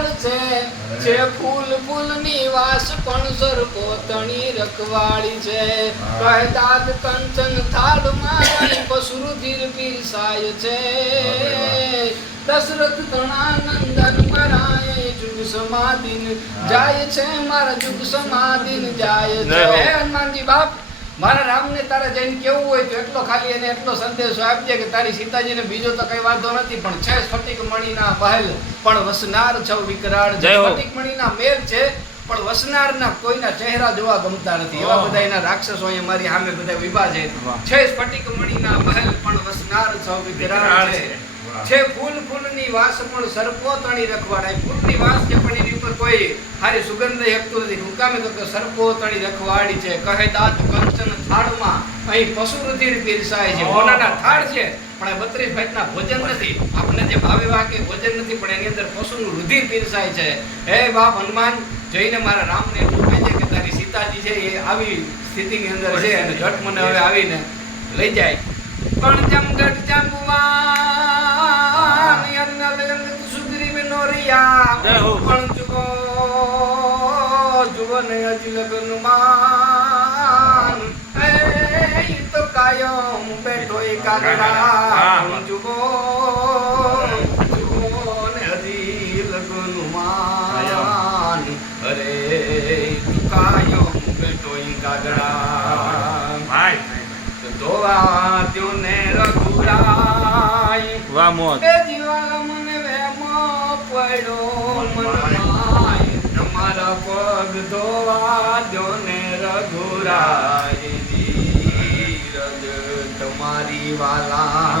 થાળ છે ફૂલ ફૂલની વાસ પણ સરપોતણી રખવાળી છે કહે દાદ કંચન થાળમાં પશુરુધિર પીરસાય છે દશરથ તણા નંદન મરાય જુગ સમાધિન જાય છે મારા જુગ સમાધિન જાય છે હનુમાનજી બાપ મારા રામને તારે જઈને કેવું હોય તો એટલો ખાલી એને એટલો સંદેશો આપજે કે તારી સીતાજીને બીજો તો કઈ વાંધો નથી પણ છે સ્ફટિક મણીના મહેલ પણ વસનાર છ વિકરાળ સ્ફટિક મણીના મેલ છે પણ વસનારના કોઈના ચહેરા જોવા ગમતા નથી એવા બધા એના રાક્ષસો અહીંયા મારી સામે બધા વિભા છે સ્ફટિક મણીના મહેલ પણ વસનાર છ વિકરાળ છે ફૂલ ફૂલની વાસ પણ સરપોતણી રખવાડાય ફૂલની વાસ છે પણ એની ઉપર કોઈ હારી સુગંધ હેકતું નથી હુકામે તો સરપોતણી રખવાડી છે કહે દાંત કંચન થાળમાં અહીં પશુ રુધિર પીરસાય છે મોનાના થાળ છે પણ 32 ભાતના ભોજન નથી આપણે જે ભાવે વાકે ભોજન નથી પણ એની અંદર પશુનું રુધિર પીરસાય છે હે બાપ હનુમાન જઈને મારા રામને એટલું કહેજે કે તારી સીતાજી છે એ આવી સ્થિતિની અંદર છે અને ઝટ મને હવે આવીને લઈ જાય પણ જમગઢ જાંબુવાન યરનલ સુગ્રીવ નોરિયા પણ જુવન અજી લગનમાન એ તો કાયમ બેઠો એકાગરા જુવન અજી લગનમાન અરે તું કાયમ બેઠો એકાગરા ભાઈ ધોવા ત્યોને રઘુરાય વાહ મોત એ જીવા મને વેમો પડ્યો મનમાય તમારા પગ ધોવા ત્યોને રઘુરાય ધીરજ તમારી વાલા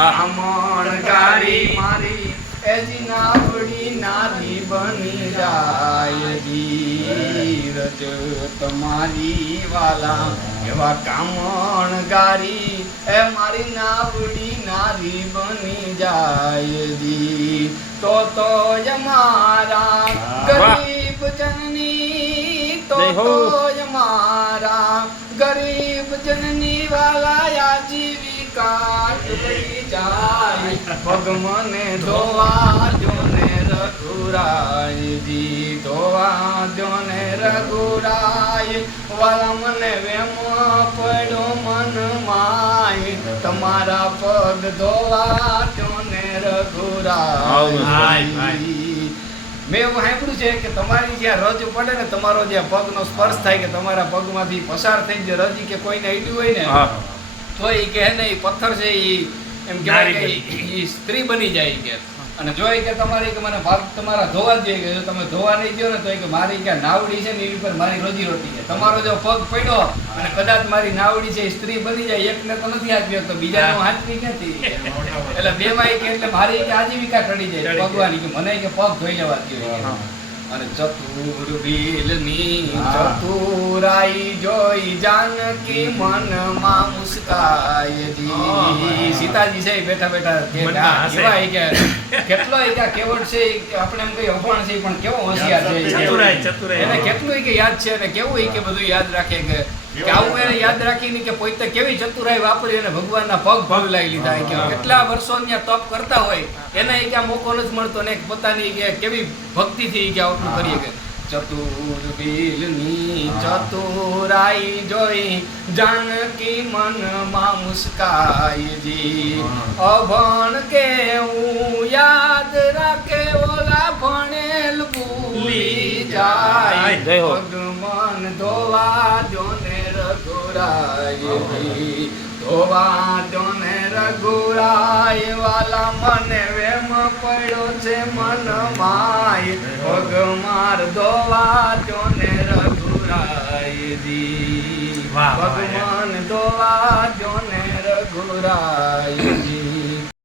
આમણ ગારી મારી એજી નાવડી નારી બની જાય ધીરજ તમારી વાલા એવા કામણ ગારી એ મારી નાવડી નારી બની જાય દી તો મારા ગરીબ જનની તો મારા ગરીબ જનની વાલા આજીવિકા લઈ જાય પગ મને ધોવા જોને રઘુરાય જી ધોવા જોને રઘુરાય વાલા મને વેમ પડ્યો મન માય તમારા પગ ધોવા જોને રઘુરાય મેં એવું સાંભળ્યું છે કે તમારી જ્યાં રજ પડે ને તમારો જ્યાં પગનો સ્પર્શ થાય કે તમારા પગમાંથી પસાર થઈને જે રજી કે કોઈને અડ્યું હોય ને તો એ કહે ને એ પથ્થર છે એ એમ કહેવાય કે એ સ્ત્રી બની જાય કે અને જો એ કે તમારી કે મને ભાગ તમારા ધોવા જ જોઈએ કે જો તમે ધોવા નહીં ગયો ને તો એ કે મારી કે નાવડી છે ને એની ઉપર મારી રોજી રોટી છે તમારો જો પગ પડ્યો અને કદાચ મારી નાવડી છે સ્ત્રી બની જાય એકને તો નથી આપી તો બીજાનો હાથવી ક્યાંથી એટલે બે માં કે એટલે મારી કે આજીવિકા ટળી જાય ભગવાન કે મને કે પગ ધોઈ લેવા દો અને ચતુર બીલની ચતુરાઈ જોઈ જાનકી મનમાં મુસ્કાય જી સીતાજી છે બેઠા બેઠા કેવાય કે કેટલો કે કેવડ છે આપણે એમ કઈ અભણ છે પણ કેવો હોશિયાર છે ચતુરાઈ એને કેટલું કે યાદ છે અને કેવું કે બધું યાદ રાખે કે આવું એને યાદ રાખીને કે પોતે કેવી ચતુરાઈ વાપરી અને ભગવાનના પગ ભગલાઈ લીધા કે કેટલા વર્ષો તપ કરતા હોય એને કે મોકો નથી મળતો ને પોતાની કે કેવી ભક્તિથી કે આવું કરીએ કે ચતુર બીલની ચતુરાઈ જોઈ જાનકી મનમાં મુસ્કાય જી અભણ કેવું યાદ રાખે ઓલા ભણેલ ભૂલી જાય ભગવાન ધોવા જોને રઘુરાય જી ધોવા જોને રઘુરાય વાલા મને વેમ પડ્યો છે મન માય પગ માર ધોવા જોને રઘુરાય દી ભગવાન ધોવા જોને રઘુરાય જી